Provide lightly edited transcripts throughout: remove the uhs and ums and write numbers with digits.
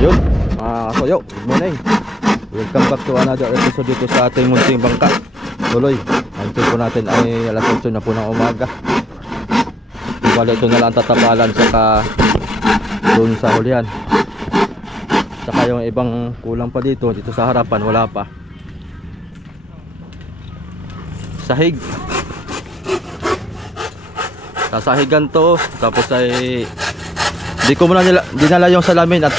Yun, kasoyo, good morning. Welcome back to another episode dito sa ating munting bangka. Tuloy, ang tempo natin ay alas 8 na po ng umaga. Bali ito na lang tatapalan saka doon sa hulihan. Saka yung ibang kulang pa dito sa harapan wala pa. Sahig. Sasahigan to, tapos ay di ko muna dinala yung salamin at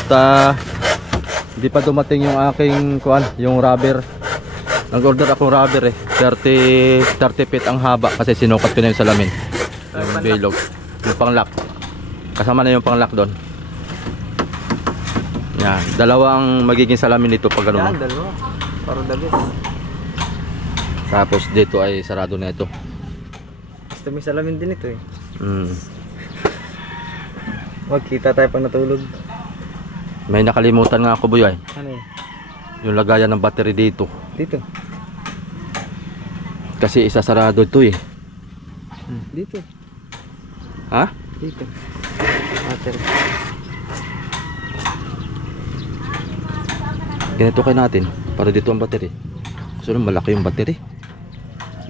di pa dumating yung aking kuan, yung rubber. Nag-order akong rubber 30 feet ang haba kasi sinukat ko na yung salamin. Yung bilog, yung pang-lock. Kasama na yung pang-lock doon. Yan, dalawang magiging salamin dito pag gano'n. Yan, dalawa. Para dagis. Tapos dito ay sarado na ito. Basta may salamin din ito Magkita tayo pag natulog. May nakalimutan nga ako, boy. Ano yun? Yung lagayan ng battery dito. Dito? Kasi isasarado ito Dito. Ha? Dito. Battery. Ganito kayo natin. Para dito ang battery. Gusto nung malaki yung battery.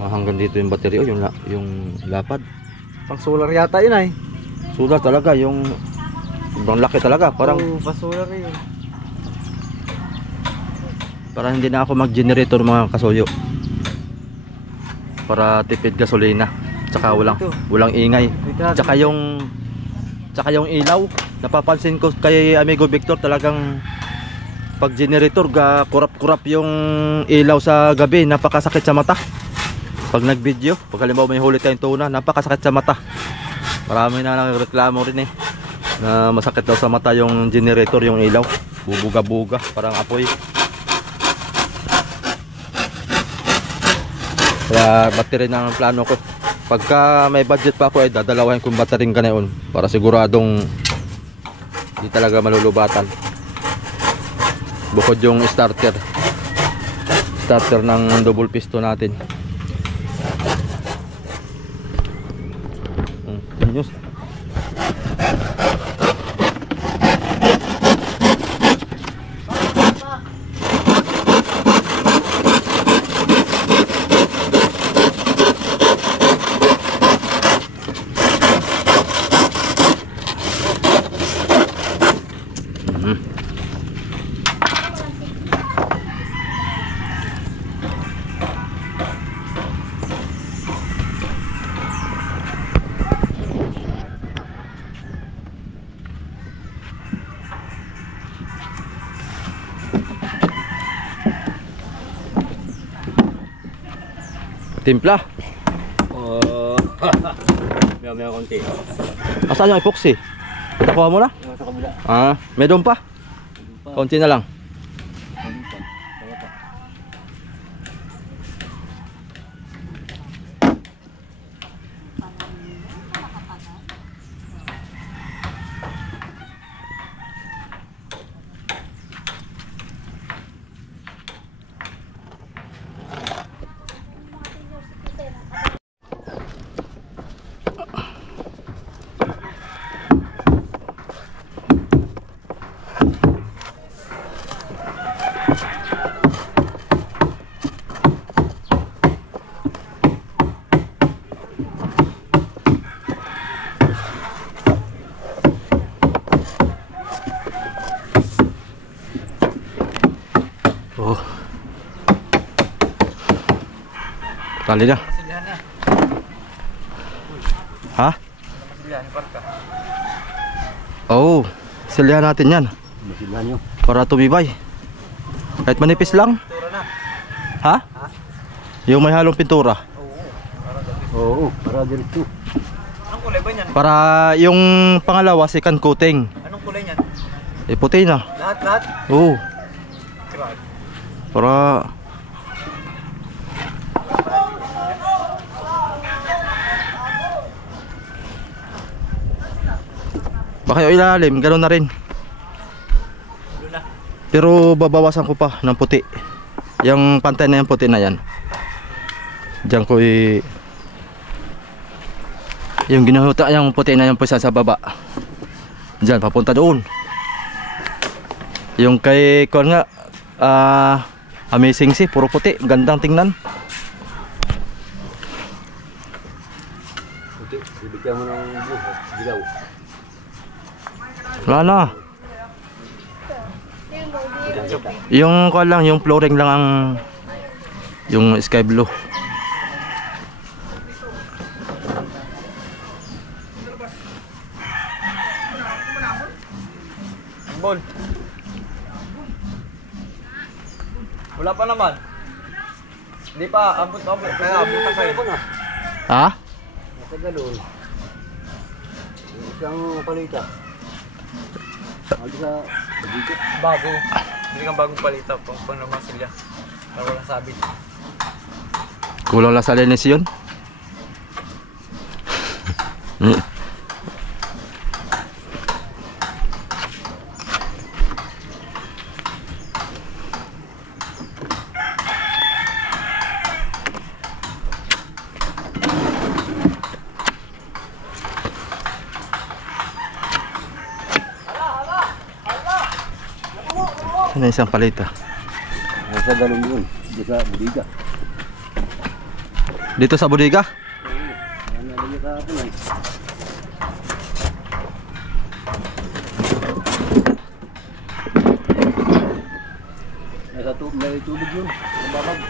Hanggang dito yung battery. O yung lapad. Pang solar yata yun ay. Solar talaga. Yung sobrang laki talaga. Parang pa solar yun. Para hindi na ako mag-generator mga kasoyo. Para tipid gasolina. Tsaka walang ingay. Tsaka yung ilaw. Napapansin ko kay Amigo Victor talagang pag generator kurap-kurap yung ilaw sa gabi. Napakasakit sa mata. Pag nag-video, pag halimbawa may huli tayong tuna, napakasakit sa mata. Marami na nagreklamo rin na masakit daw sa mata yung generator, yung ilaw. Bubuga-buga, parang apoy. Kaya battery na ang plano ko. Pagka may budget pa ako ay dadalawahin kong battery ganayon para siguradong hindi talaga malulubatan. Bukod yung starter ng double piston natin. News. Timpla. May konti. Asan yung epoxy? Nakuha mo na? Sa kabila. May doon pa? Konti na lang. Tali na. Ha? Oh, silihan natin yan. Para tumibay. Kahit manipis lang. Ha? Yung may halong pintura. Oo, para dito. Anong kulay ba niyan? Para yung pangalawa, second coating. Anong kulay niyan? Puti na. Lahat? Oo. Para baka yung ilalim, gano'n na rin. Pero babawasan ko pa ng puti. Yung pantay na yung puti na yan. Diyan ko yung ginuhuta yung puti na yung pusa sa baba. Diyan, papunta doon. Yung kay kuan nga Amazing si puro puti, gandang tingnan. Puti, ibigyan mo ng buhok, dilaw. Wala na. Yung kuan lang, yung flooring lang ang yung sky blue. Bol. Wala pa naman. Hindi pa, abot. Kaya abutan kayo. Ha? Nakagalon. Isang palita. Ano sa dito? Bago. Hindi kang bagong palita pang naman sila. Para walang sabit. Kulang lang sa linis yun. Ano isang palita? Nasa galon yun. Dito sa budiga. Dito sa bodega? Ano lagi ka ako na. May tubig yun. Babag.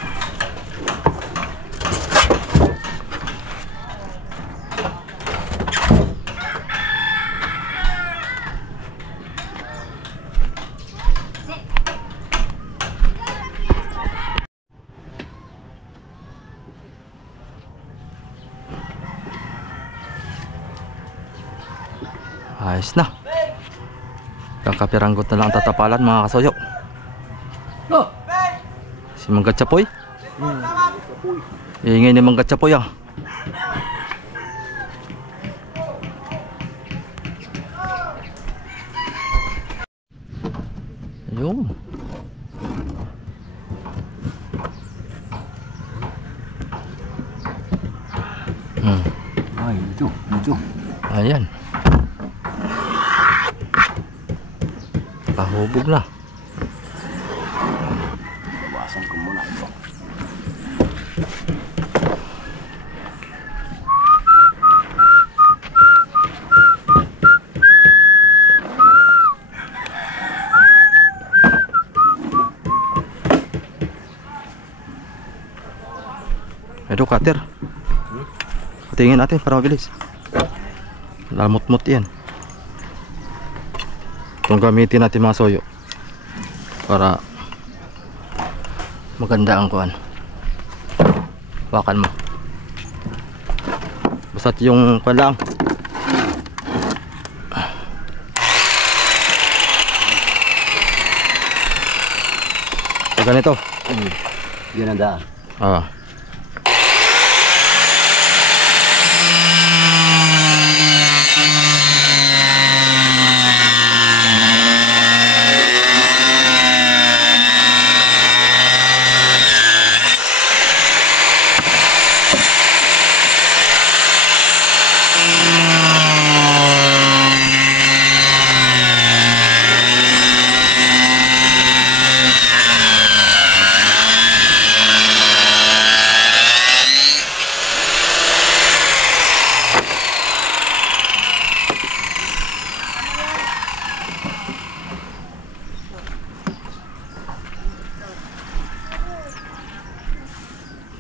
Ayos na. Kakapiranggot na lang ang tatapalan mga kasoyo. Oh! Si Mangga Chapoy. Iingay ni Mangga Chapoy ah. Ayun. Ay, dito. Ayan. Kahubog na. Bawasan ko muna ito. Ito cutter. Patingin natin para mabilis. Lamot-mot yan. Itong gamitin natin mga soyo para maganda ang kuan. Wakan mo. Basta't yung kuan lang. So, ganito. Yan ang daan. Ah.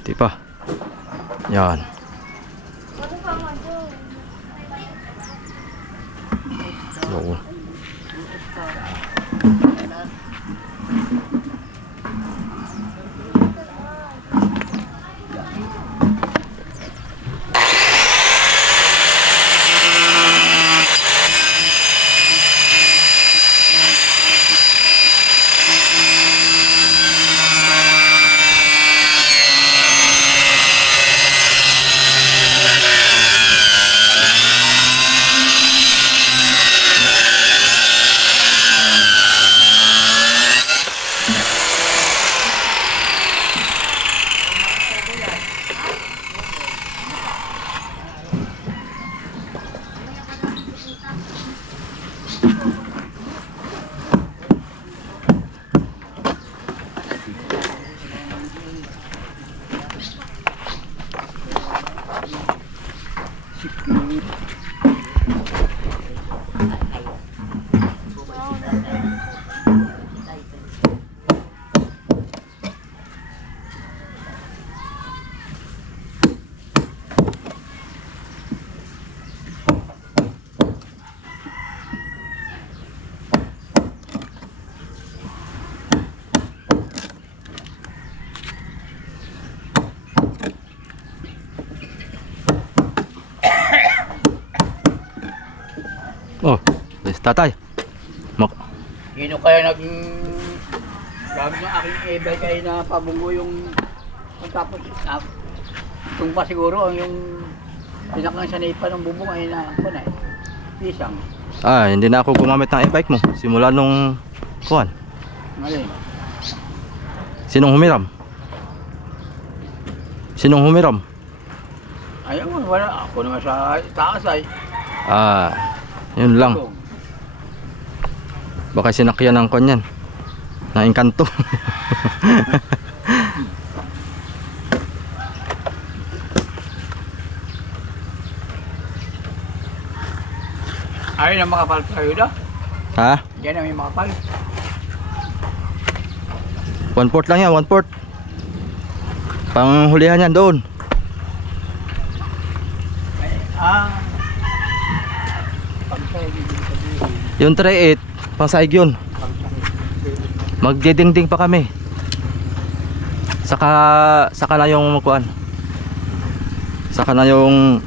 Di pa. Yan. Oo. Tatay. Sino kaya naging gamit ng aking e-bike ay na pabunggo yung tapos itong pa siguro ang yung pinakang sanipa ng bubong ay na ako na pisang. Hindi na ako gumamit ng e-bike mo. Simula nung kuwan. Ngayon. Sinong humiram? Sinong humiram? Ayaw mo, wala. Ako naman sa taas ay. Yun lang. Baka sinakyan ng kanyan. Na engkanto. Ayaw na makapal tayo da. Ha? Yan na may makapal. 1/4 lang yan, 1/4. Panghulihan yan doon. Yung 3/8, pang-saig yun. Magdidingding pa kami. Saka na yung kuan. Saka na yung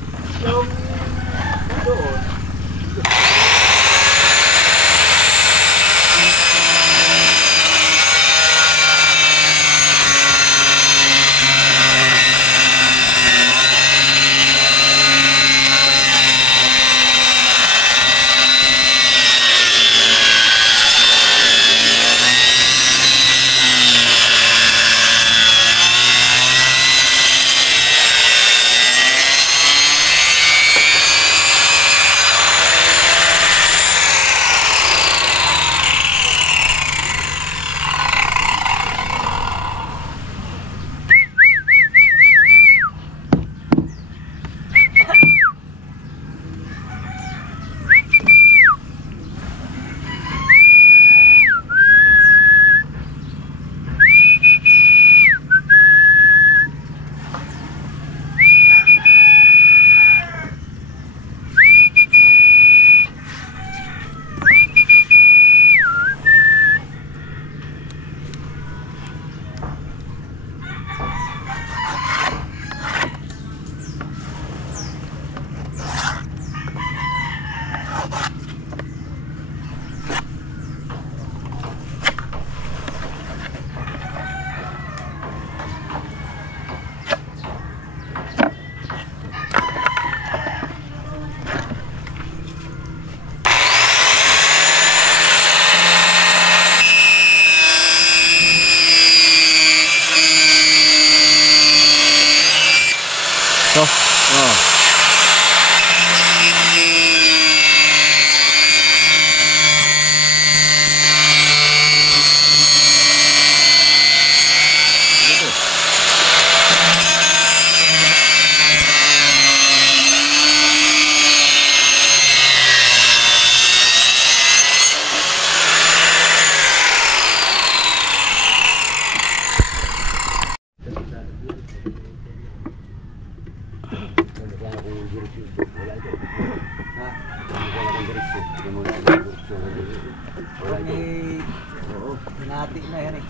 Hinati na yan eh.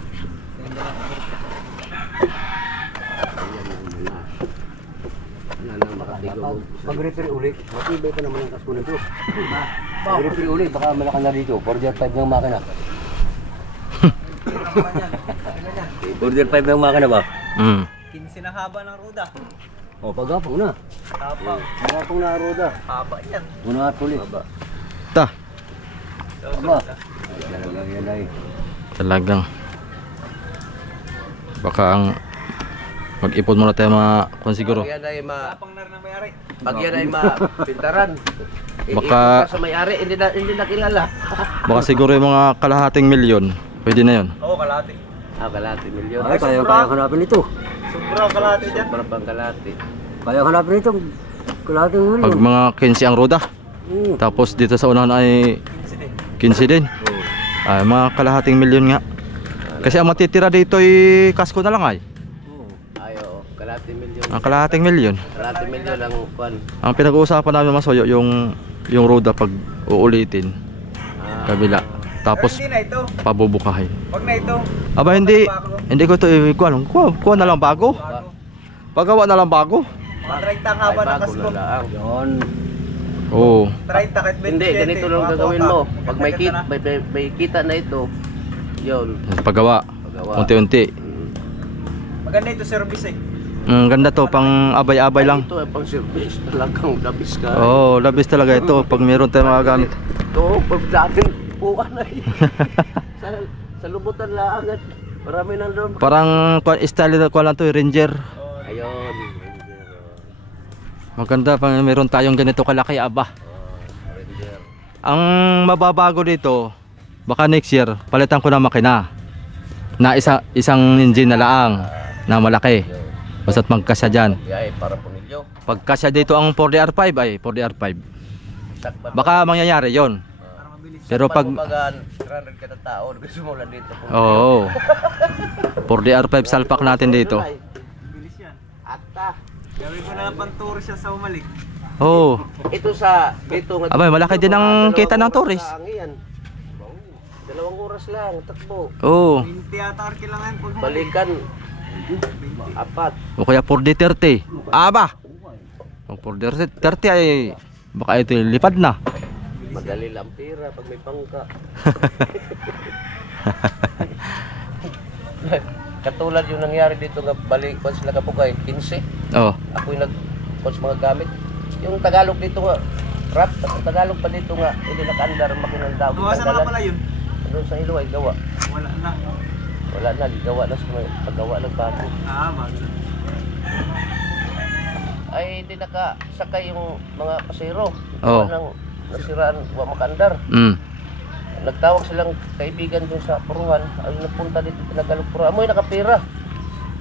Mag-refer ulit. Matibay pa naman ang kasko nito. Mag-refer ulit. Baka malaki na dito. Border 5 ng makina. Border 5 ng makina ba? 15 na haba ng ruda. O, pagapong na. Haba. Pagapong na roda. Haba yan. Una at ulit. ta. Aba. Talagang yan ay. Talagang baka ang mag-ipon muna tayo mga kung siguro. Pag yan ay Pangnar na may-ari. pag yan ay mapintaran. Baka- sa may-ari hindi na kilala. Baka siguro yung mga kalahating milyon. Pwede na yun. Oo, kalahati. Kalahati milyon. Ay, kaya hanapin ito. Sobrang kalahati dyan. Sobrang pang kalahati. Kaya hanapin ito. Kalahating Pag milyon. mga 15 ang roda. Oo. Tapos dito sa unahan ay 15 din. Ay, mga kalahating milyon nga. Kasi ang matitira dito ay kasko na lang ay. Ayo, kalahati milyon. Ang kalahating milyon. Kalahati milyon ang kwan. Ang pinag-uusapan namin masoyo yung roda pag uulitin. Kabila. Tapos Pero hindi na ito. pabubukahin. Wag na ito. Aba hindi ko ito ikuan. Kuha na lang bago. Bago. Pagawa na lang bago. Mga 30 ang Ay haba ng bago kasko. na lang. Yan. Oo. 30 kahit 27. Hindi, ganito lang gagawin mo. Pag may kita na ito, yun. Paggawa. Pagawa. Unti-unti. Maganda ito service eh. Ganda to, pang abay-abay lang. Ito ay pang service. Talagang labis ka. Oo, labis talaga ito pag meron tayong mga gamit. Ito, pag dating puwan ay. sa lubutan lang agad. Marami nang doon. Parang style ko lang to, Ranger. Ayun. Maganda pang meron tayong ganito kalaki, aba. Ranger. Ang mababago dito, baka next year palitan ko na makina. Na isang engine na laang na malaki. Basta't magkasya dyan. Biyahe para po ninyo. Pagkasya dito ang 4DR5 ay 4DR5. Sakpan. Baka mangyayari yon. Pero pag Magan, 300 ka na tao. Gusto mo lang dito. oo. 4DR5 salpak natin dito. Bilis yan. Ata. Gawin ko na lang pang-tour siya sa Umalik. Oo. Ito sa dito nga. Abay, malaki din ang kita ng tourist. Yan. 2 oras lang takbo. Oo. 20 yata or kailangan pag Balikan 4. O kaya 4D30. Aba. Ang 4D30 ay baka ito lipad na. Madali lang pira pag may pangka. Katulad yung nangyari dito nga balik pa sila kapukay 15. Oh. Ako'y nag-post mga gamit. Yung Tagalog dito nga rap, Tagalog pa dito nga hindi nakaandar makinang daw. Gawasan na nga pala yun. Doon sa ilo ay gawa. Wala na. Wala na, gawa na sa mga paggawa ng bago. Bago. Ay hindi nakasakay yung mga pasero. Oo. Nang nasiraan, wa makaandar. Nagtawag silang kaibigan dun sa Puruhan. Ay nagpunta dito Tagalog Puruhan. Amoy nakapira.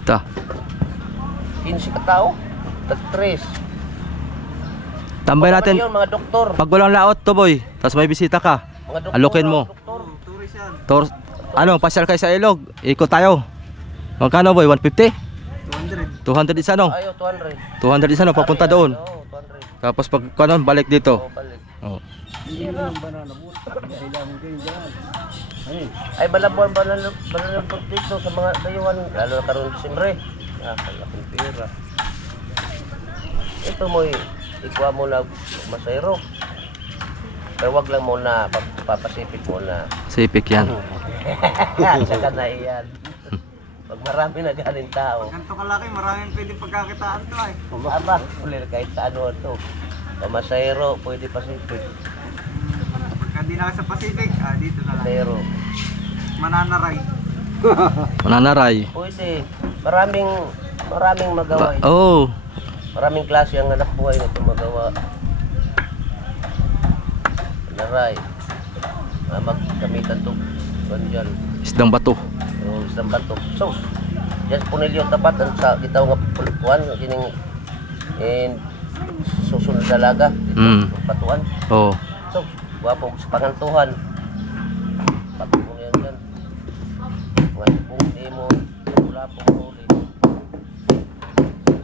Ta. 15 ka tao. Tag-3. Tambay natin. Yun, mga doktor. Pag walang laot to, boy. Tapos may bisita ka. Mga doktor. Alokin mo. Doktor. Tourist yan. Ano, pasyal kayo sa ilog. Ikot tayo. Magkano, boy? 150? 200. 200 isa no? Ayo, 200. 200 isa no, papunta doon. Oo, 200. Tapos pag kanon balik dito. Oo, balik. Oh. Ay, balabuan ba na dito sa mga dayuhan. Lalo na karoon Disyembre. Kalaking pira. Ito mo, ikuha mo na masayro. Pero wag lang muna, papasipit muna. Sipik yan. Saka na iyan. Pag marami na galing tao. Ganito kalaki, maraming pwedeng pagkakitaan to ay. Aba, ulit kahit sa ano ito. Pamasayro, pwede pasipit. Pagka di na sa Pacific, dito na lang. Masayro. Mananaray. Mananaray. Pwede. Maraming magawa. Oh. Maraming klase ang anak buhay na ito magawa. Naray. Magkamitan to. Banyan. Isdang bato. Yung isang bato. So, yan sa punilyo tapat sa gitaw nga pulpuan. Kining susunod dalaga. Patuan. Oh. So, wapo sa pangantuhan. Patuan yan yan. Mga ipong imo. Wala pong huli.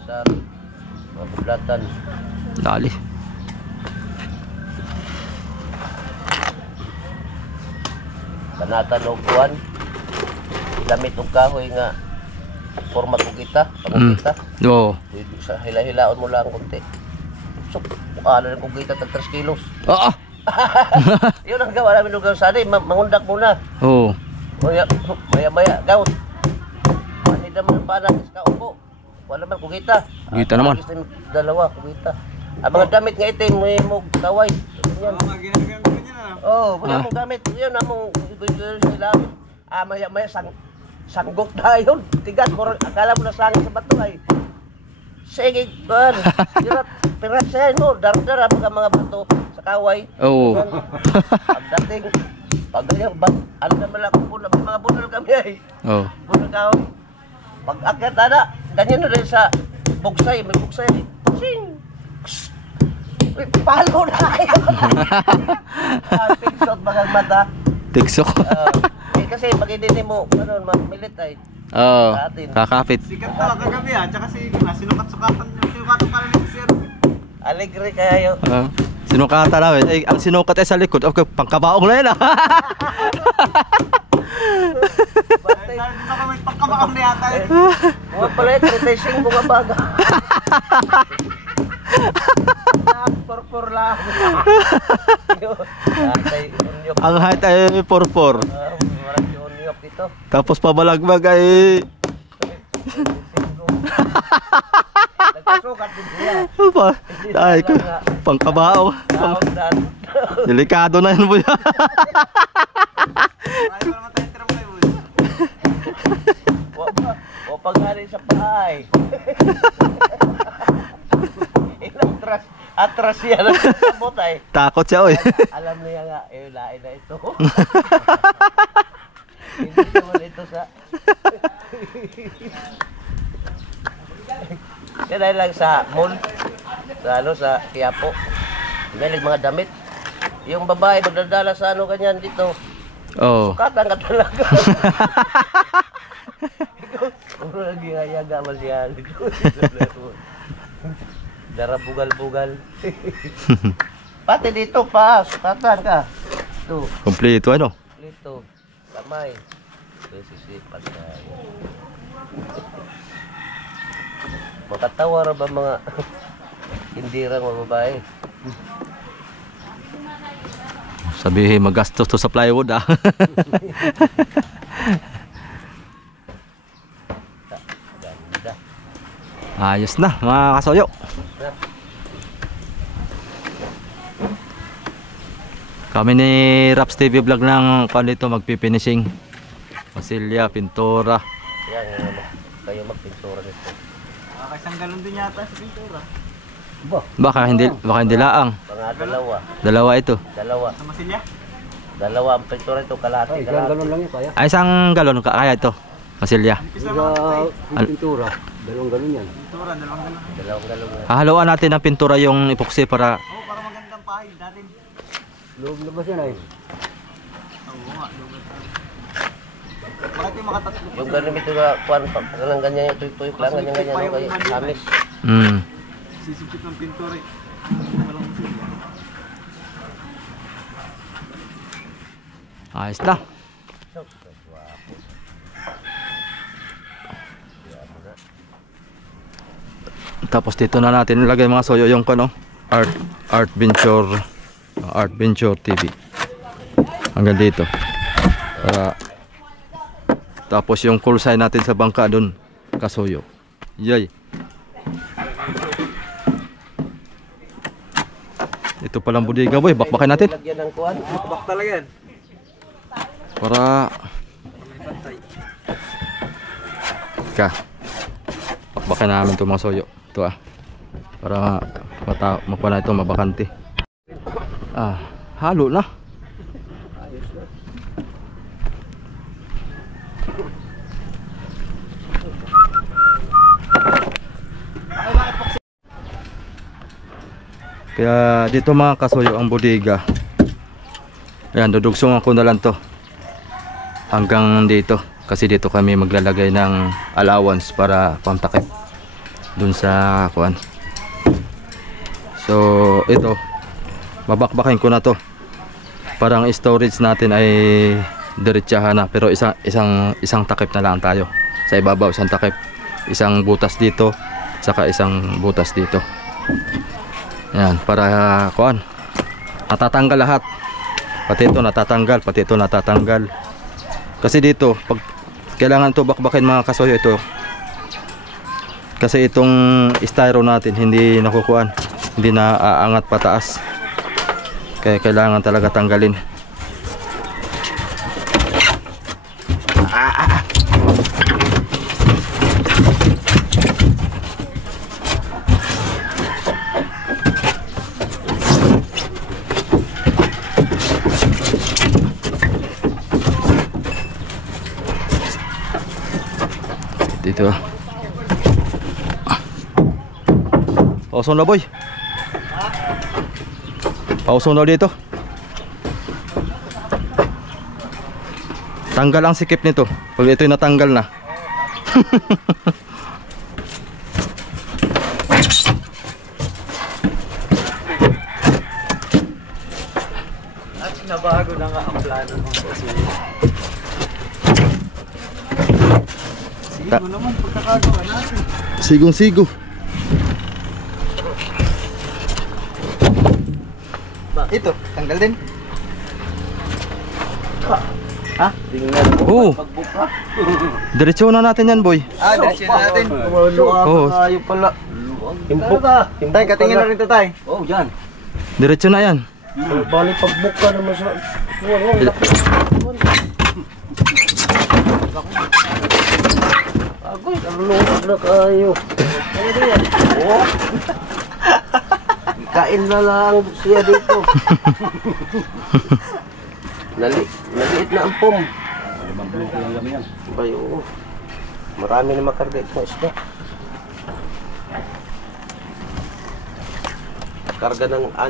Sa mga bublatan. Dali. Banatan o kuwan. Gamit og kahoy nga forma ko kita, pangkita. Oo. Sa hila-hilaon mo lang konti. So, ano lang kung kita tag 3 kilos. Oo. Yun ang gawa namin lugar sa mangundak muna. Oo. Maya gawt. Manida mo ng panak ka upo. Wala man kung kita. Kita naman. Dalawa kung kita. Ang mga damit nga itim mo kaway. Yan. Oo, ginagamit ko niya na. Oh, wala mong gamit. Yun among sila. Maya sanggok na yun. Tigat mo, akala mo na sangit sa bato ay. Sige, kan. Pirat siya mo, dar-dar ang mga bato sa kaway. Oo. Pagdating, pagdating, ano naman ako po, mga bunal kami ay. Oo. Bunal kaway. Pag-akyat na, ganyan na rin sa bugsay, may bugsay. Sing! Palo na kayo. Tigsot bagang mata. Tiksok. Kasi pag hindi mo, milit ay. Oo. Kakapit. Sikat to kagabi tsaka si sinukat-sukatan ka rin ni Sir. Alegre kayo. Sinukatan namin. Eh, ang sinukat ay sa likod. Okay, pangkabaong na yun Dahil dito kami pagkabaong na yata eh. Mga pala, 35 mga baga. Purpur lang. Tay unyok. Ang height ay 4'4". Marang si unyok dito. Tapos pabalagbag ay Nagkasukat din siya. ay pangkabao. Tawag na. Delikado na yan, boy. Ayaw naman tayo tira mo kayo, boy. O paghari sa pahay. Ilang atras siya lang sa sabot ay. Takot siya, oy. Alam niya nga, lain na ito. Hindi naman ito sa... Yan ay lang sa mall. Sa Quiapo. May mga damit. Yung babae magdadala sa ano ganyan dito. Oh. Katang ka talaga. Puro lagi hayaga masya. Dara bugal-bugal. Pati dito pa, sukatan ka. Ito, Kompleto ano? dito. Kamay. Sisipat ka. Makatawa ra ba mga hindirang mga babae? Sabihin magastos to sa plywood ah. Ganda. Ayos na mga kasoyo. Kami ni Raps TV Vlog ng dito magpifinishing. Masilya, pintura. Yan, kayo magpintura nito. Isang galon din yata sa pintura. Baka hindi laang. Mga dalawa. Dalawa ito. Dalawa. Sa Masilya? Dalawa ang pintura ito, kalahati. Ganun lang yan, kaya. Ay isang galon kaya ito. Masilya. Yung pintura, dalawang ganun yan. Pintura, dalawang galon. Dalawang galong. Hahaluan natin ng pintura yung epoxy para Oo, para magandang pahay natin. Loob na ba yan ay? Oo nga, lugat. Bakit yung makatatlo? Yung ganun ito na, kuwan pa, ganun ganyan yung tuyok-tuyok lang, ganyan-ganyan, no, kayo, hamis. Sisipit ng pintura eh. Walang Masilya. ayos na. Tapos dito na natin ilagay mga soyo yung Art Venture TV. Hanggang dito. Para tapos yung call sign natin sa bangka doon, kasoyo. Yay. Ito palang budiga boy, bakbakin natin. Lagyan ng kuwan. Bak talaga yan. Para bakbakin namin ito mga soyo. Ito para makuha na ito mabakante. Halo na. Kaya dito mga kasoyo ang bodega. Ayan, dudugsungan ko na lang to hanggang dito. Kasi dito kami maglalagay ng allowance para pamtakip dun sa kuan. So ito, babakbakin ko na to. Parang storage natin ay diretsahan na, pero isang takip na lang tayo. Sa ibabaw isang takip, isang butas dito, saka isang butas dito. Yan, para kuan, natatanggal lahat. Pati ito natatanggal. Kasi dito, pag kailangan to bakbakin mga kasoyo ito. Kasi itong styro natin hindi nakukuan, hindi na aangat pataas. Kaya kailangan talaga tanggalin. Dito. Pausong na boy. Pausong na dito. Tanggal ang sikip nito. Pag ito'y natanggal na. At nabago na nga ang plano ng Masilya. Sige mo naman, pagkakagawa natin. Sigong-sigo. Ito, tanggal din. Tingnan mo. Oo. Pagbuka. Diretso na natin yan, boy. Diretso na natin. Oo. Ayaw pala. Himpok. Tay, katingin na rin to, tay. Oh, dyan. Diretso na yan. Balik pagbuka naman sa... Agoy, kalulungkot na kayo. Ano ba yan? Oo. Kain na lang siya dito. Naliit na ang pom. Bay, oo. Marami na makarga ito isda. Karga ng 6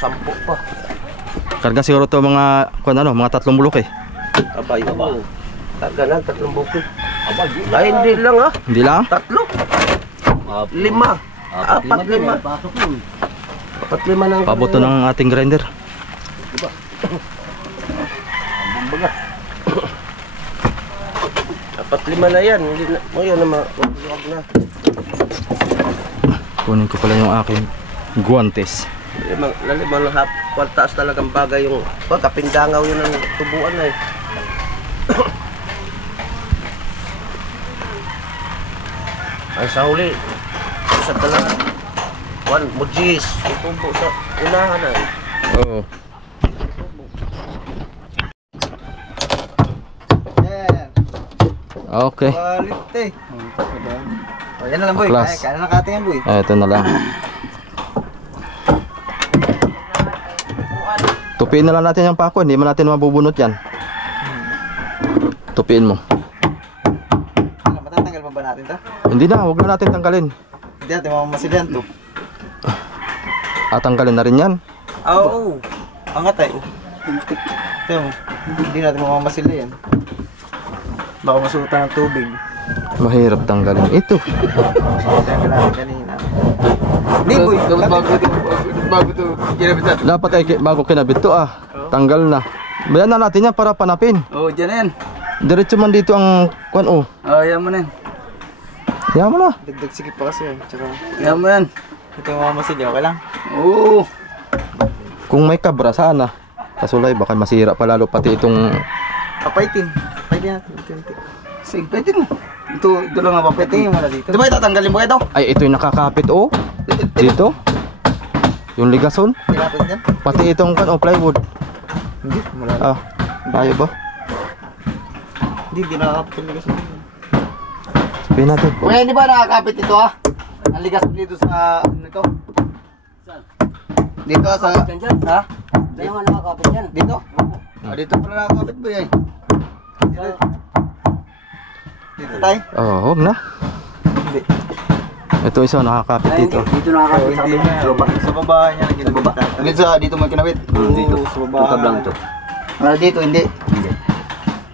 sampo pa. Karga siguro to mga, mga 3 bulok eh. Abay, oo. Karga na, 3 buko. Ay, hindi lang ha. Hindi lang? 3. 5. 4, 5. 4, 5 ng... Paboto ng ating grinder. Apat 5 na yan. Hindi na, ngayon na wag na. Kunin ko pala yung aking guantes. Lalimang kwaltaas talagang bagay yung kapindangaw yun ang tubuan na eh. Ang sa huli, sa talaga, mujis, tutubo sa unahan na eh. Oo. Yan. Okay. Quality. O, yan na lang, boy. Class. Kaya na nakatingin, boy. Ito na lang. Tupiin na lang natin yung pako. Hindi man natin mabubunot yan. Tupiin mo. Ano, matatanggal pa ba natin to? Hindi na. Huwag na natin tanggalin. Hindi natin mamamasilyan to. Tanggalin na rin yan. Oo. Angat eh. Ito, hindi natin mamamasilyan. Baka masutan ng tubig. Mahirap tanggalin. Ito. Tanggal natin kanina. Hindi, boy. Bago to, ginabit natin. Dapat ay bago kinabit to tanggal na. Bayan na natin yan para panapin. Oo, dyan na yan. Diretso man dito ang kwan Oo, yan mo na yan. Yan mo na. Dagdag sikip pa kasi yan. Tsaka, Yan mo yan. ito yung mamamasilyan. Okay lang? Oo. Kung may kabra sana. Kasulay baka masira pa lalo pati itong Papaitin. Papaitin natin. Sige, pwede mo. Ito lang nga papet. Papaitin mo na dito. Di ba itatanggalin mo ito? ay ito yung nakakapit dito. Yung ligason. Tinapin dyan? Pati itong plywood. Hindi. Wala. Ayaw ba? Hindi nakakapit yung ligas. Sabihin natin. Kuya, di ba nakakapit ito Ang ligas dito sa nito. Dito sa ha? Kaya nga nakakapit yan. Dito? Dito pala nakakapit ba yan? Dito tayo? Huwag na. Hindi. Ito isa nakakapit dito. Dito nakakapit sa Hindi kabila. niya. Sa baba niya na ginabit. Dito mo kinabit. Dito. Sa baba. Ito lang to. Dito hindi.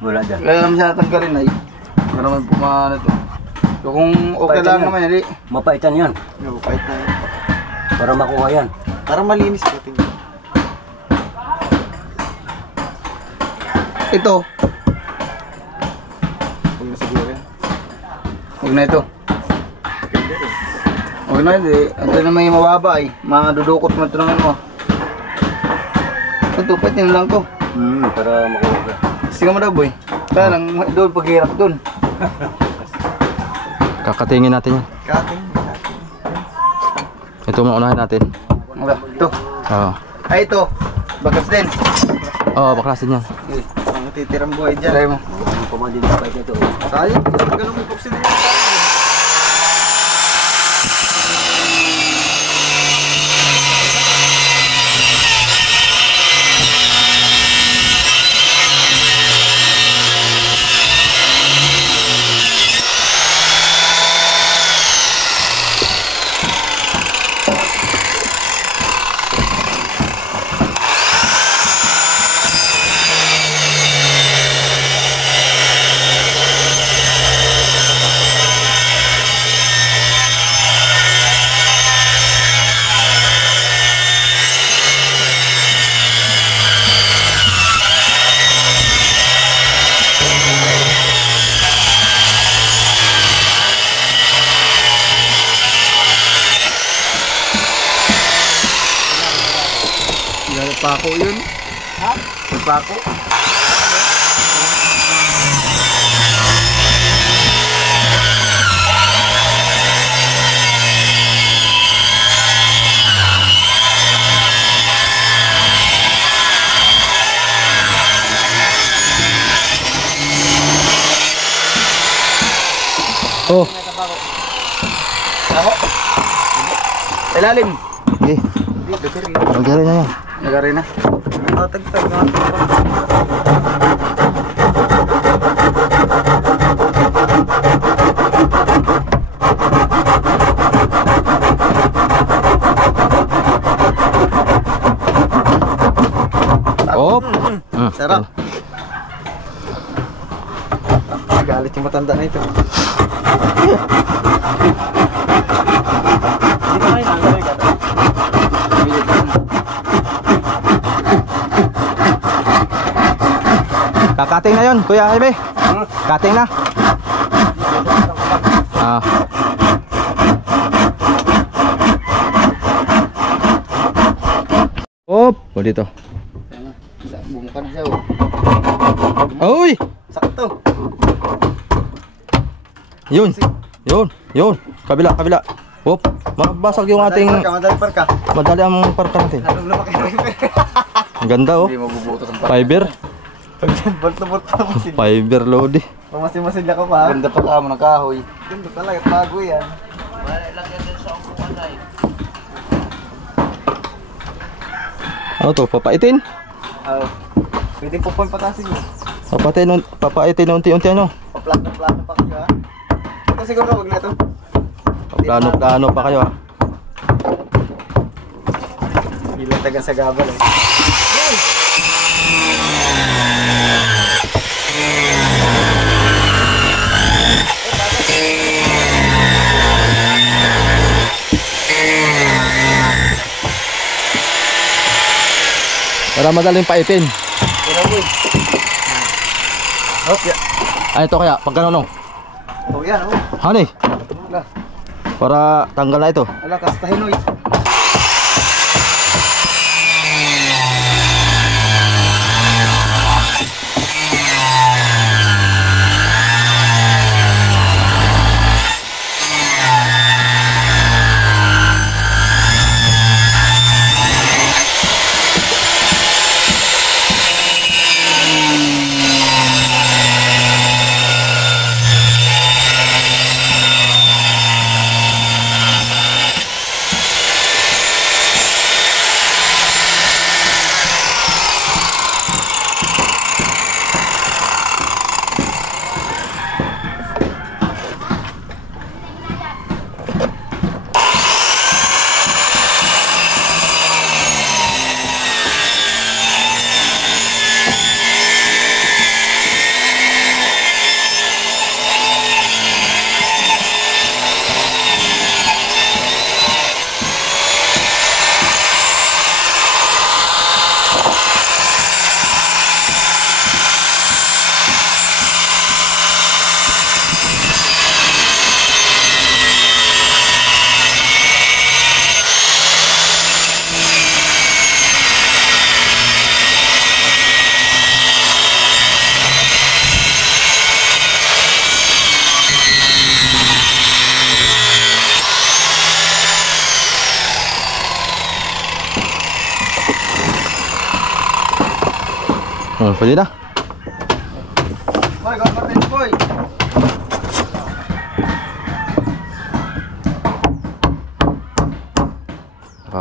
Wala dyan. Kaya naman siya natanggalin ay. Para naman pumana to. So kung okay lang naman hindi. Mapaitan yan. Yung kahit na yun. Para makuha yan. Parang malinis po. Tingnan. Ito. Huwag na siguro yan. Huwag na ito. Huwag na hindi. Ito na may mababa ay. Madudukot mo ito naman mo. Ito, pwede na lang to. Para makuha yan. Sige mo daw boy. Kaya lang doon paghirap doon. Kakatingin natin yan. Cutting. Ito maunahin natin. Wala. Ito. Oo. Ay ito. Bakas din. Baklasin yan. Ang titirang buhay dyan. Try mo. Ang pumadin na pwede ito. Sayang. Ganun may pupsin din yan. May pako. Oh. Ilalim. Okay. Magdari na yan. Nagari na. Tagtag nga. Op. Sarap. Galit yung matanda na ito. Dito kayo na, gawin ka. Kakating na yun, Kuya Jaime. Kating na. Ah. Op. O dito. Bumukan siya. Uy! Sakto. Yun. Yun. Yun. Kabila, kabila. Op. Mabasag yung ating... Madali ka. Madali ang parka natin. Anong lumaki rin? Ang ganda oh. Hindi mabubuto sa Fiber. Bolt na masin. Fiber load eh. Pamasin-masin lang ka pa. Ganda pa ka mo ng kahoy. Ganda talaga, bago yan. Ano to? Papaitin? Pwede po po patasin mo. Papaitin unti-unti ano? Paplano pa kayo ha. Ito siguro wag na ito. Plano pa kayo ah. Bilang taga sa gabal eh. Para madaling paitin. Hop, ya. Ano ito kaya? Pag gano'n no? Oh yan, oh. Hani? Wala. Para tanggal na ito. Wala, kastahin oy. Pwede na. Boy, go Martin, boy.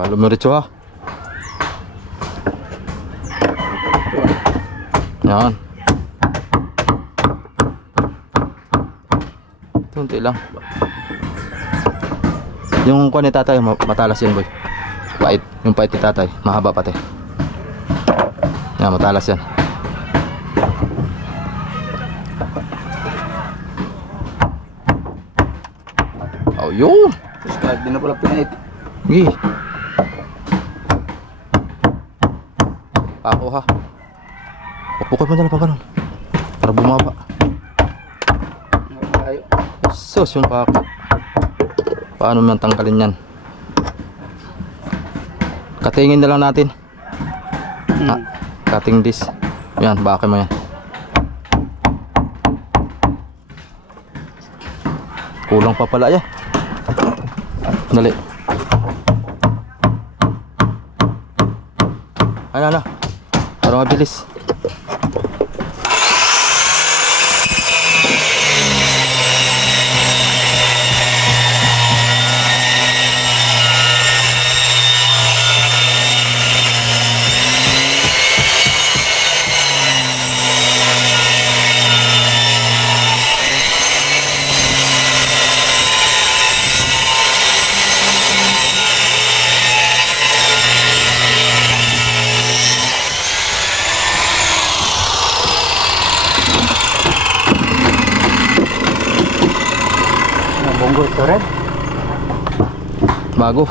Lumiritso ha. Yan. Tunti lang. Yung kuha ni tatay, matalas yan boy. Pait. Yung pait ni tatay, mahaba pati. Yan, matalas yan. Oh, yun. Di na pala pinait. Gi. Pako ha. Pupukot mo na lang pa ganun. Para bumaba. Tayo. Sus, yung pako. Paano man tanggalin yan? Katingin na lang natin. Cutting disc. Yan, baka mo yan. Kulang pa pala yan. Dali. Ano. Para mabilis. Bonggo ito rin. Bago.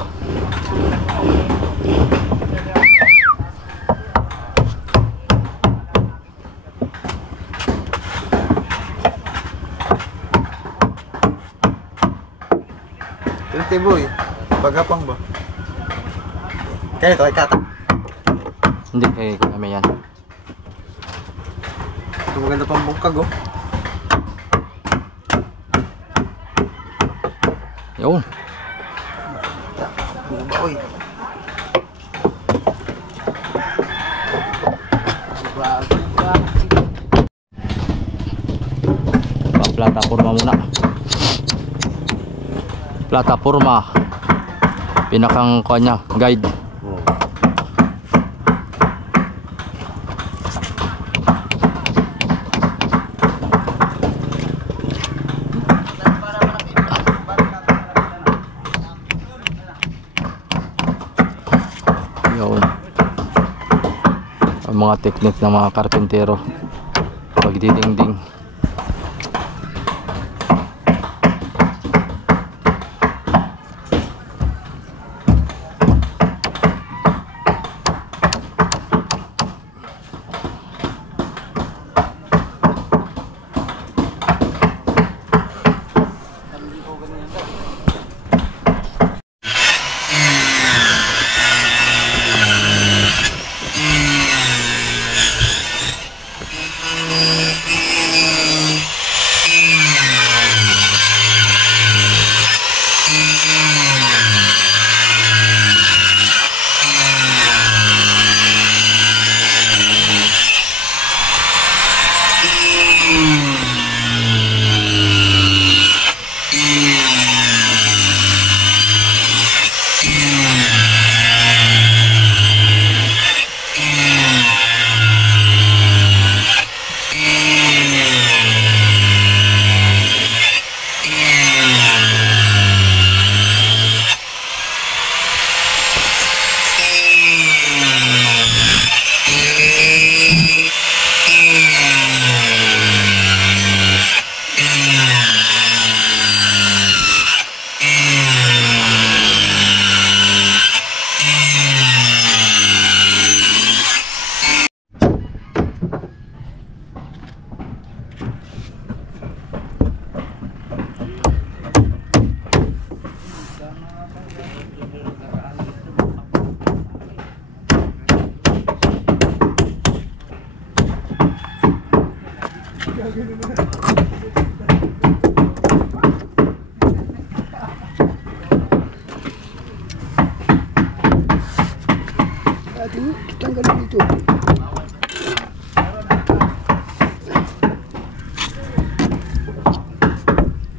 Tilti boy. Bagapang ba? Kaya ito kay Kata. Hindi, kami yan. Ito maganda pang bungkag oh. Yun. Buba oy. Plataforma muna. Plataforma. Pinakang kanya guide. Yun. Ang mga technique ng mga karpentero pagdidingding.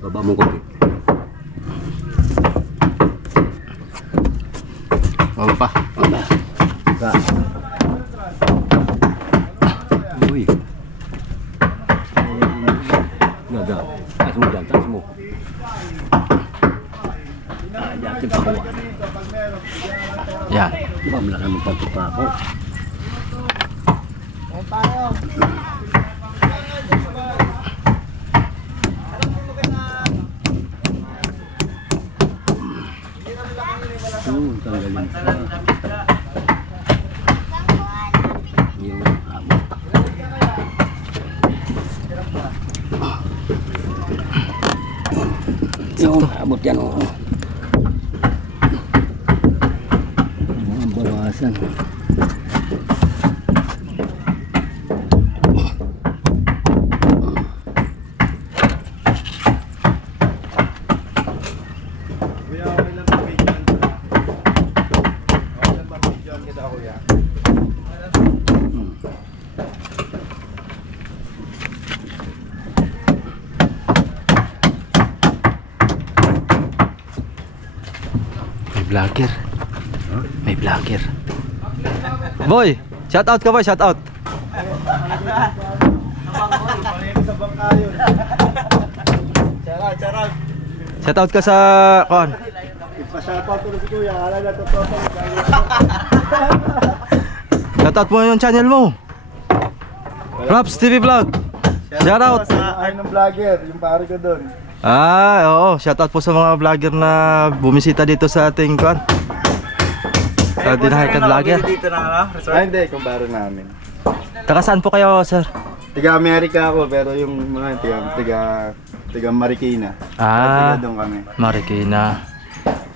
Baba mo konti. Bago pa. Ka. Uy. Nada. Taas mo dyan, taas mo. Dati pa ko. Yan. Diba malaki mo pagpupa ako? Tanggalin pa. Yung abot. Yung abot yan o. Mga bawasan. vlogger. May vlogger. Boy, shout out ka boy, shout out. Shout out ka sa kon. Shout out mo yung channel mo. Raps TV Vlog. Shout out. Ay ng vlogger, yung pare ko doon. Oo, shout out po sa mga vlogger na bumisita dito sa ating kon. Sa Dinahican Vlogger. Dito na resort. Ay hindi, kumpare namin. Taga saan po kayo, sir? Tiga Amerika ako, pero yung mga tiga Marikina. Ah, Tiga doon kami. Marikina.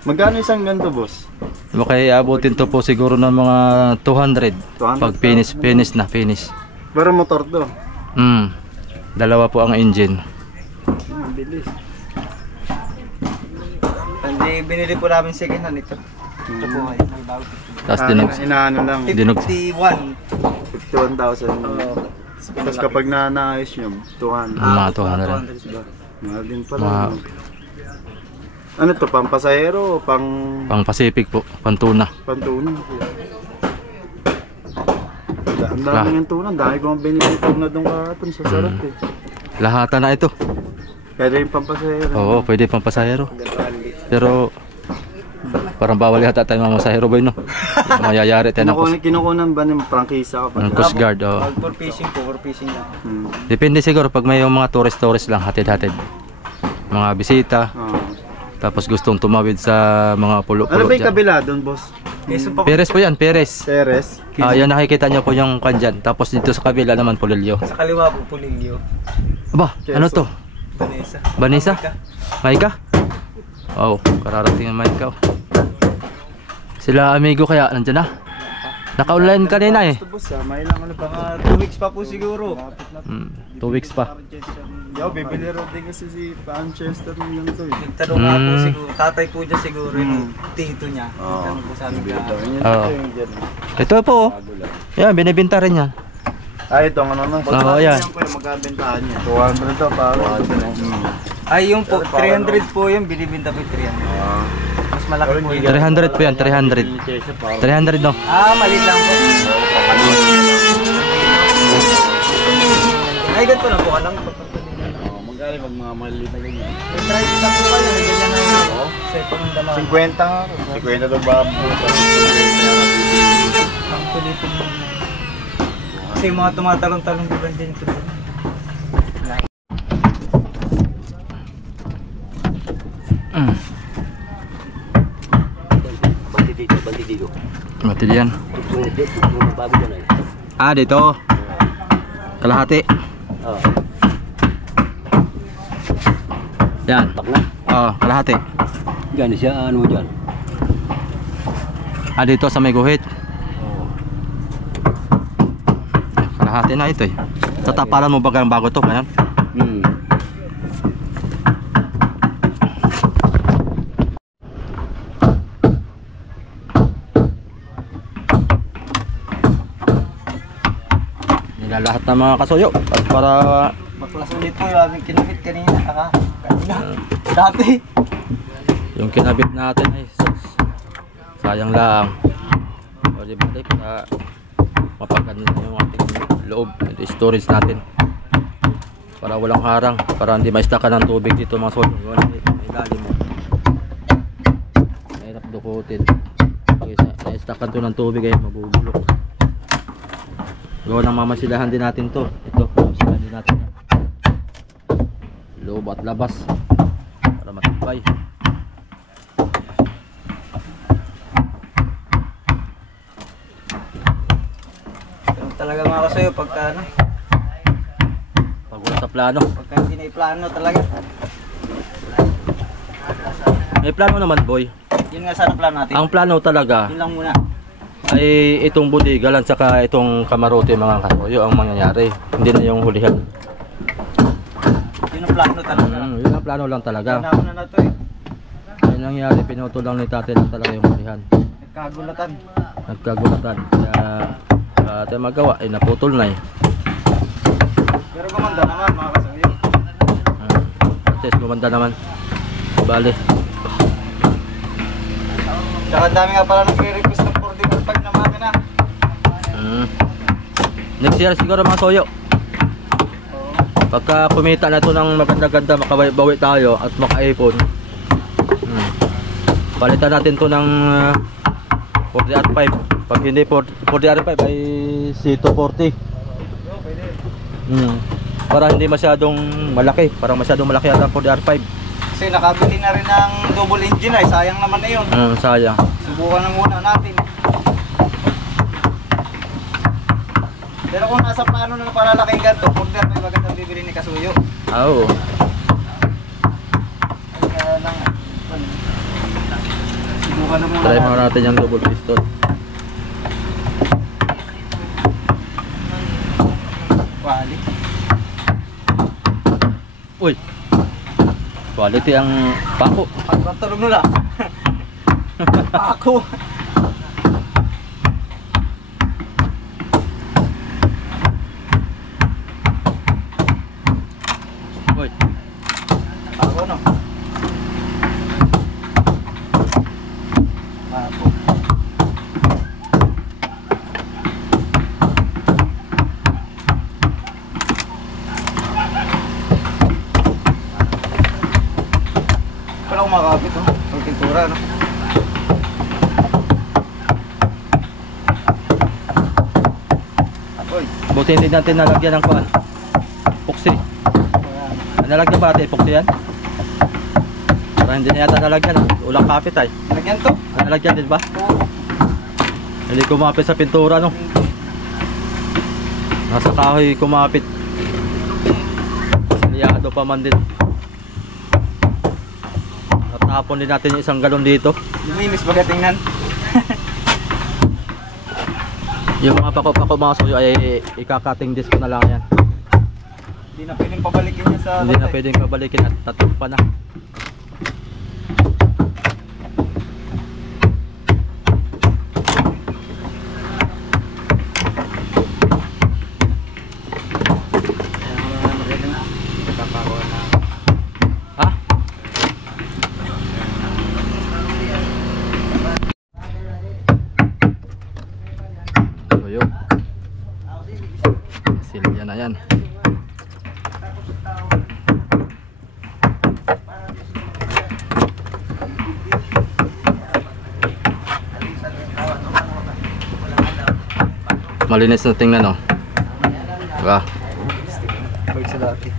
Magkano isang ganito, boss? Okay, abutin to po siguro ng mga 200. 200? Pag finish na finish. Pero motor to. Dalawa po ang engine. Mabilis. Hindi, binili po namin second hand ito. Ito po ay may bago. Tapos dinog. Inaano lang. Dinog. 51,000. Tapos kapag naayos nyo, 200. Mga 200. Mahal din pala. Ano to, pampasahero o Pang Pacific po, pantuna. pantuna? Ang dami ng tuna, ang dami kong binili tuna doon kahapon sa sarap eh. Lahata na ito. Pwede yung pampasahero. Oo, pwede pang pasahero. Pero parang bawal yata tayo mga masahero boy, no? Mayayari tayo ng Kinukunan ba ng prangkisa ka pa? Coast Guard. Oo. For fishing po, for fishing lang. Depende siguro pag may yung mga tourist lang, hatid-hatid. Mga bisita. Tapos gustong tumawid sa mga pulo-pulo Ano ba yung dyan. kabila doon, boss? Perez po yan, Perez. Teres? Yan nakikita nyo po yung kanjan. Tapos dito sa kabila naman Pulilyo. Sa kaliwa po, Pulilyo. Aba, ano to? Vanessa. Vanessa? Maika? Oh, kararating ang Maika. Sila amigo kaya nandyan na? Naka-online kanina eh. Boss, may lang ano pa nga, 2 weeks pa po siguro. 2 weeks pa. Yo, bibili rin din kasi si Manchester ng ganito eh. Nagtanong nga po siguro, tatay po dyan siguro yung tito niya. Ano po sa amin ka. Oo. Ito po. Yan, binibenta rin yan. Ay, itong ano na. Oo, yan. Yan po yung magkabentahan niya. 200 to, parang. Ay, yung po, 300 po yung binibinta po yung 300. Mas malaki po yun. 300 po yan, 300. 300 no? Mali lang po. Ay, ganito na po, alang Magaling pag mga maliliit na ganyan. try lang po kayo, ganyan na yun ako. Sa ipang dalawa. 50 nga. 50 to ba? Ang kulitin mo. Kasi yung mga tumatalong-talong di ba dyan ito. Banti dito. Mati yan. Tutulong bago dyan ay. Dito. Kalahati. Yan. Bakla. Kalahati. Gano'n siya, ano dyan? Dito sa may guhit. Kalahati na ito eh. Tatapalan mo ba bago to? Ganyan? Lahat ng mga kasuyo para Baklas ulit po yung aming kinabit kanina. Dati. yung kinabit natin ay sayang lang. O di ba para mapaganda yung ating loob, ito storage natin para walang harang, para hindi ma-stackan ng tubig dito mga soyo. May ilalim mo. Mahirap dukutin. Pag na-stackan to ng tubig ay mabubulok. Gawa ng mamasilahan din natin to. Ito, mamasilahan din natin yan. Loob at labas para matibay. Talaga mga kasayo pagka ano. Pag wala sa plano. Pagka hindi na iplano talaga. May plano naman boy. Yun nga sana plano natin. Ang plano talaga Yun lang muna. ay itong budigalan saka itong kamarote mga kasuyo ang mangyayari. Hindi na yung hulihan. Yun ang plano talaga. Yun ang plano lang talaga. Nauna na to eh. Yung nangyari, pinuto lang ni tatay lang talaga yung hulihan. Nagkagulatan. Nagkagulatan. Kaya tayo magawa, ay naputol na eh. Pero gumanda naman mga kasayo. At least gumanda naman. Bale. Tsaka ang dami nga pala nagre-request ng 45 na makina. Next year siguro mga soyo. Pagka kumita na to ng maganda-ganda, makabawi tayo at maka-iPhone. Palitan natin to ng 40R5. Pag hindi 40R5 ay C240. Para hindi masyadong malaki. Parang masyadong malaki ata ang 40R5. Kasi nakabili na rin ng double engine ay sayang naman na yun. Sayang. Subukan na muna natin. Pero kung nasa plano na palalaki ganito, 40R5 magandang bibili ni Kasuyo. Oo. Kaya lang, subukan na muna Try natin. muna natin yung double piston. Quality. Uy! Quality ang pako. Ang tulog nila. Ako. Uy! Ako no. Ako. Wala kumakapit, no? Ang pintura, no? Apoy. Buti hindi natin nalagyan ng kuan. Epoxy. Nalagyan ba natin epoxy yan? Parang hindi na yata nalagyan. Ulang kapit ay. Lagyan to. Nalagyan din ba? Oo. Hindi kumapit sa pintura, no? Nasa kahoy kumapit. Liyado pa man din. Natapon din natin yung isang galon dito. Luminis baga tingnan. Yung mga pako-pako mga suyo ay ikakating disc ko na lang yan. Hindi na pwedeng pabalikin niya sa... Hindi na pwedeng pabalikin at tatlong pa na. Ha? Suyo. Silya na yan. Malinis na tingnan, oh. Diba? Balik sa dati.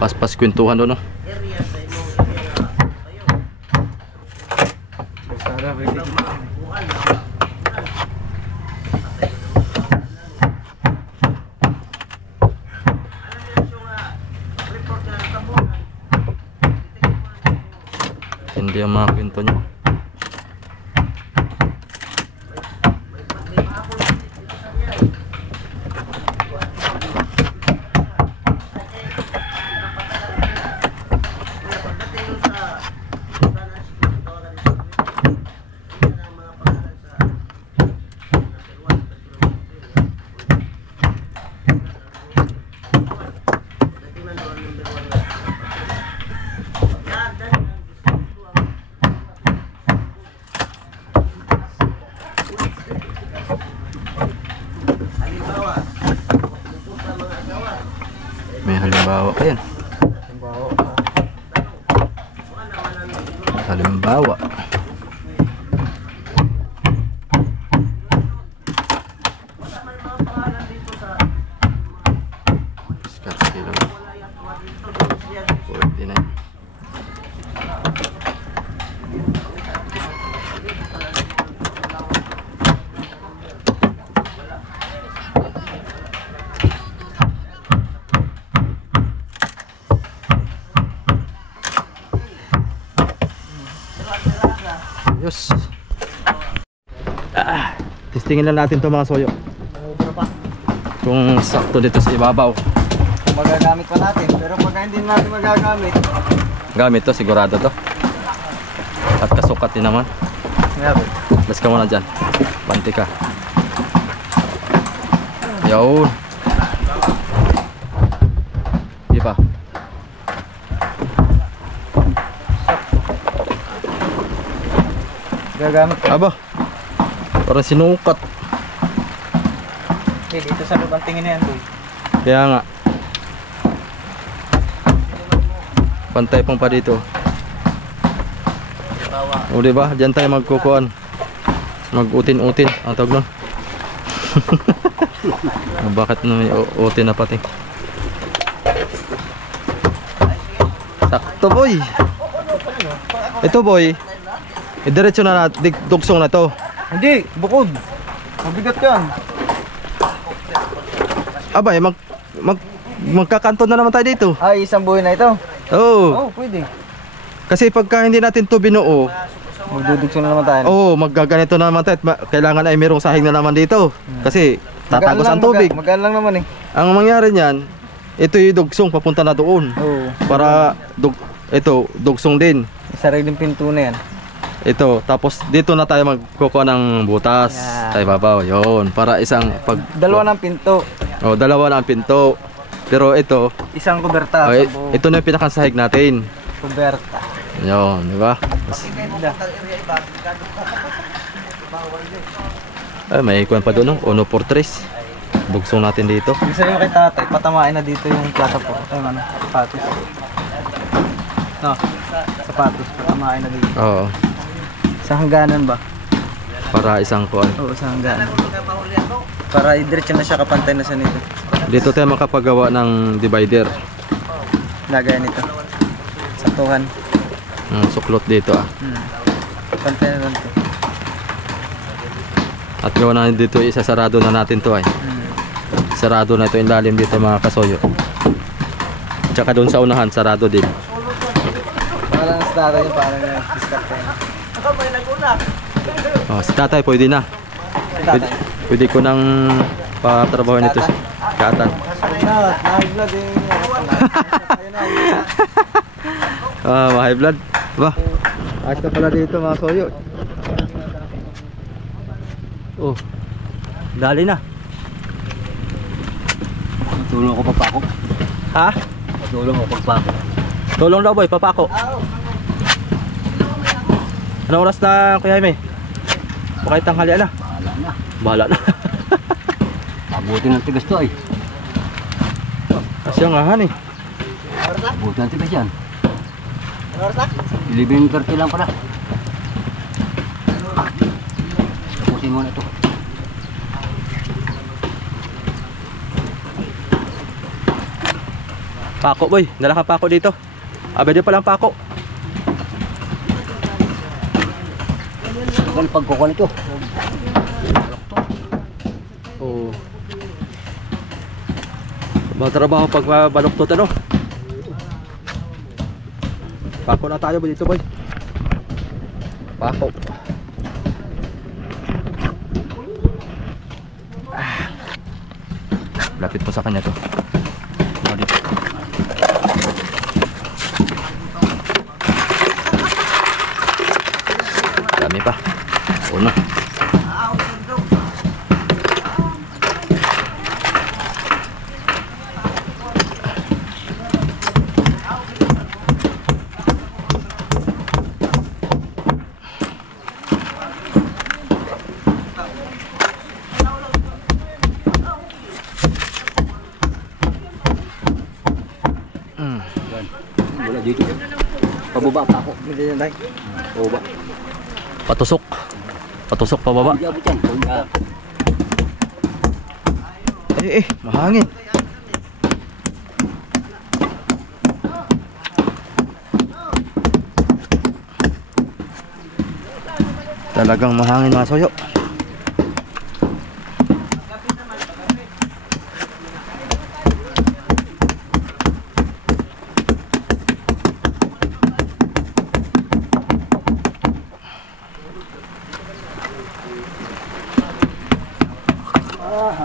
Pas-pas kwentuhan doon, no? Sana pwede. Hindi ang mga kwento nyo. May halimbawa pa yan. Halimbawa. Diskarte lang. 49. Yus. Testingin lang natin to mga soyo. Kung sakto dito sa ibabaw. Kung magagamit pa natin, pero pag hindi natin magagamit, Gamit to, sigurado to. At kasukat din naman. Let's ka muna dyan. Banti ka. Yun. Di pa. Gagamit ka. Aba. Parang sinukat. Dito sa lubang tingin na yan, boy. Kaya nga. Pantay pang pa dito. O diba? Diyan tayo magkukuan. Mag-utin-utin. Ang tawag nun. Bakit na may utin na pati? Sakto boy. Ito boy. Diretso na dugsong na to. Hindi, bukod. Mabigat yan. Abay, magkakanto na naman tayo dito. Ay, isang buhay na ito. Oo. Oh, pwede. Kasi pagka hindi natin to binuo, Magdudugso na naman tayo. oo, maggaganito na naman tayo. Kailangan ay merong sahig na naman dito. Kasi tatagos ang tubig. Magaan lang naman eh. Ang mangyari niyan, ito yung dugsong papunta na doon. Oo. Para ito, dugsong din. Sariling pinto na yan. Ito, tapos dito na tayo magkukuha ng butas. Yeah. Tayo babaw, yun. Para isang Dalawa ng pinto. Oh, dalawa na ang pinto. Pero ito, Isang kuberta. oh, ito na yung pinakasahig natin. Kuberta. Yun, di ba? Ay, may ikuan pa doon, no? 1-4-3. Dugsong natin dito. Gusto nyo kay tatay, patamain na dito yung plataforma. Ay, ano, sapatos. No, sapatos, patamain na dito. Oo, Sa hangganan ba? para isang kuan. Oo, sa hangganan. Para idiretso na siya, kapantay na siya nito. Dito tayo makapagawa ng divider. Lagay nito. Satuhan. Suklot dito ah. Pantay na lang ito. At gawa na dito, isasarado na natin to ay. Sarado na ito yung lalim dito mga kasoyo. Tsaka doon sa unahan, sarado din. Para lang sa tatay yung parang discard tayo. Oh, si tatay pwede na. Pwede ko nang patrabahoin ito si Katan. Nahiglag yung High blood. Ba? Ayos na pala dito mga soyo. Oh. Dali na. Tulong ko pagpako. Ha? Tulong ko pagpako. Tulong daw boy, papako. Anong oras na Kuya Jaime? Pakay tanghali na. Bahala na. Bahala na. Abutin ng tigas to ay. Kasi ang ahan eh. Abutin ng tigas yan. 11:30 lang pala. Tapusin mo na ito. Pako boy, dala ka pako dito. Abede pa lang pako. Ang pagkukuha nito. Oo. Matrabaho pag baluktot ano. Pako na tayo dito boy. Pako. Lapit mo sa kanya to. Ano dito? Dami pa. Una. Wala dito. Pababa pa ako. Hindi yan tayo. Pababa. Patusok. Patusok pa baba. Hindi abot yan. Mahangin. Talagang mahangin mga soyo.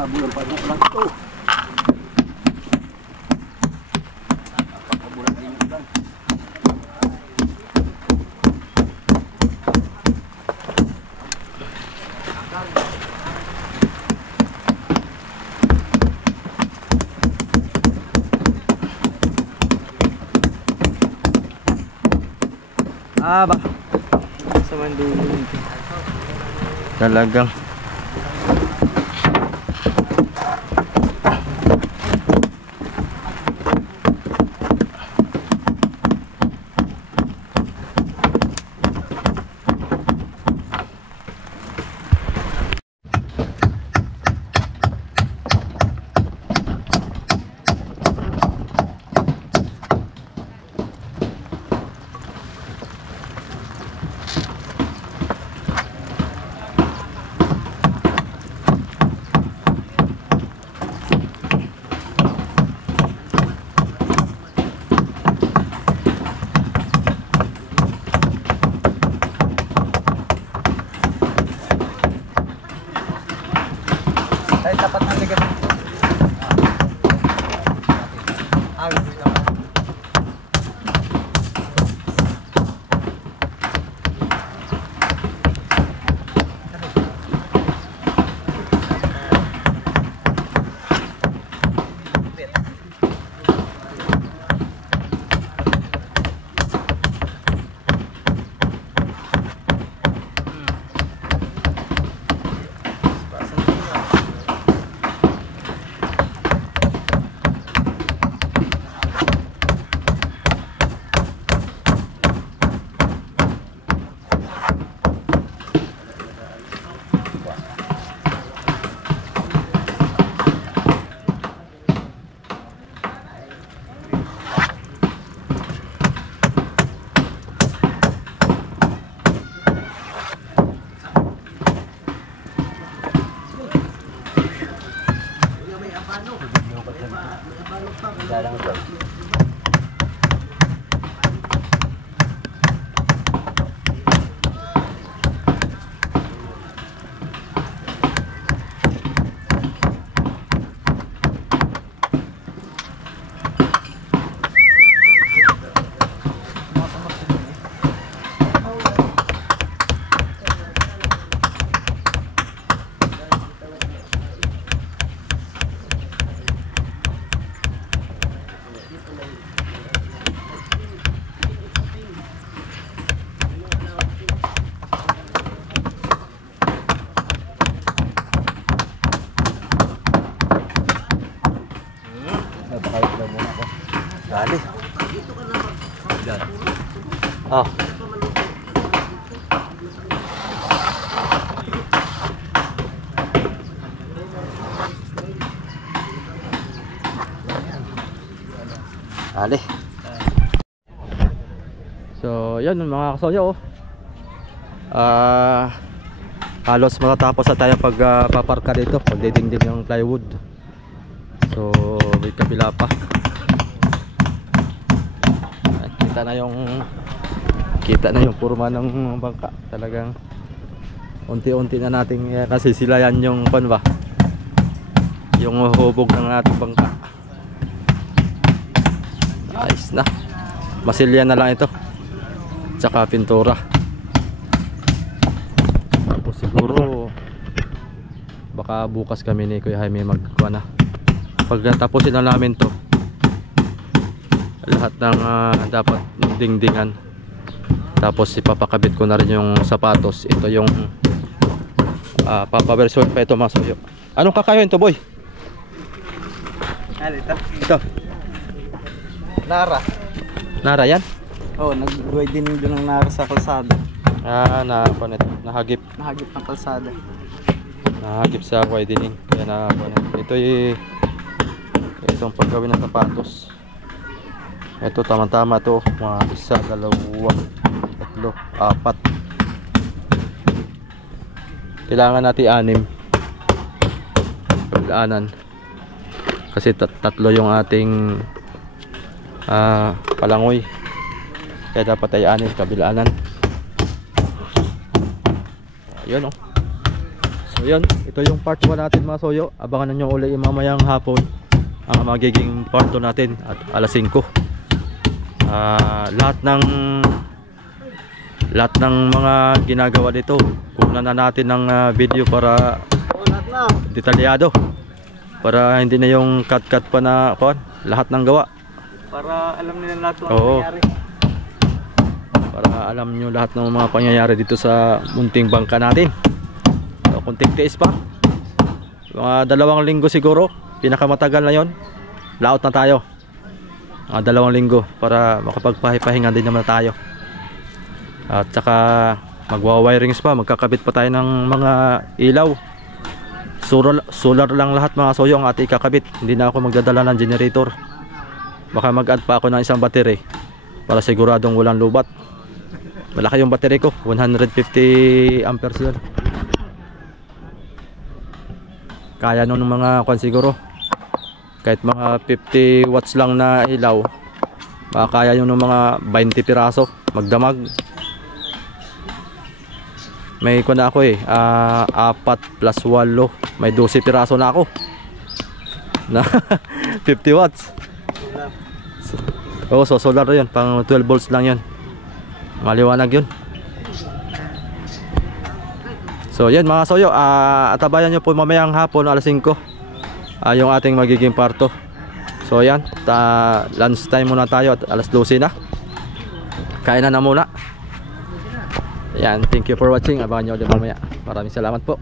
Bulan pa lang ito. Pagkabulan din yung ulan. Ba? Sa Mandulo. Talagang Ay, tapat ng ligat. Gagawin naman. dali. Oh. Dali. So, yun mga kasoyo. Halos matatapos na tayo paparka dito, pagdidingding ng plywood. So, may kabila pa. Kita na yung purma ng bangka. Talagang unti-unti na nating kasi sila yan yung ba? Yung hubog ng ating bangka. Ayos na. Masilya na lang ito. Tsaka pintura. Tapos siguro baka bukas kami ni Kuya Jaime magkuha na. Pag tapusin na namin to, lahat ng dapat dingdingan, tapos ipapakabit ko na rin yung sapatos. Ito yung papaversion pa ito mga soyo. Anong kakayoin to, boy? Ito Nara. Nara yan? Oh, nag-widening doon ng Nara sa kalsada. Nahagip Nahagip ng kalsada. Nahagip sa widening. Yan na ito itong paggawin ng sapatos. Ito tama-tama to, mga 1, 2, 3, 4. Kailangan natin 6 pagdaanan. Kasi tatlo yung ating palangoy. Kaya dapat ay 6 kabilaanan. Ayun, oh. So yun, ito yung part 1 natin mga soyo. Abangan nyo ulit yung mamayang hapon ang magiging part 2 natin at alas 5. Lahat ng mga ginagawa dito kunan na natin ng video para detalyado, para hindi na yung cut pa na lahat ng gawa, para alam nila lahat ang oo, nangyari. para alam nyo lahat ng mga pangyayari dito sa munting bangka natin. So, kunting tiis pa, mga 2 linggo siguro, pinakamatagal na yon, laot na tayo. Mga 2 linggo para makapagpahinga din naman tayo. At saka magwa-wirings pa, magkakabit pa tayo ng mga ilaw. Solar lang lahat mga soyo ang ating kakabit. Hindi na ako magdadala ng generator. Baka mag-add pa ako ng isang battery para siguradong walang lubat. Malaki yung battery ko, 150 amperes yun. Kaya nun ng mga kwan siguro. Kahit mga 50 watts lang na ilaw, makakaya yun ng mga 20 piraso magdamag. May kwan na ako 4 plus 8, may 12 piraso na ako na 50 watts. So solar yun, pang 12 volts lang yun, maliwanag yun. So yan mga soyo, atabayan nyo po mamayang hapon alas 5 yung ating magiging parto. So yan, lunch time muna tayo at alas 12 na, kain na muna. Yan, thank you for watching. Abangan nyo ulit mamaya. Maraming salamat po.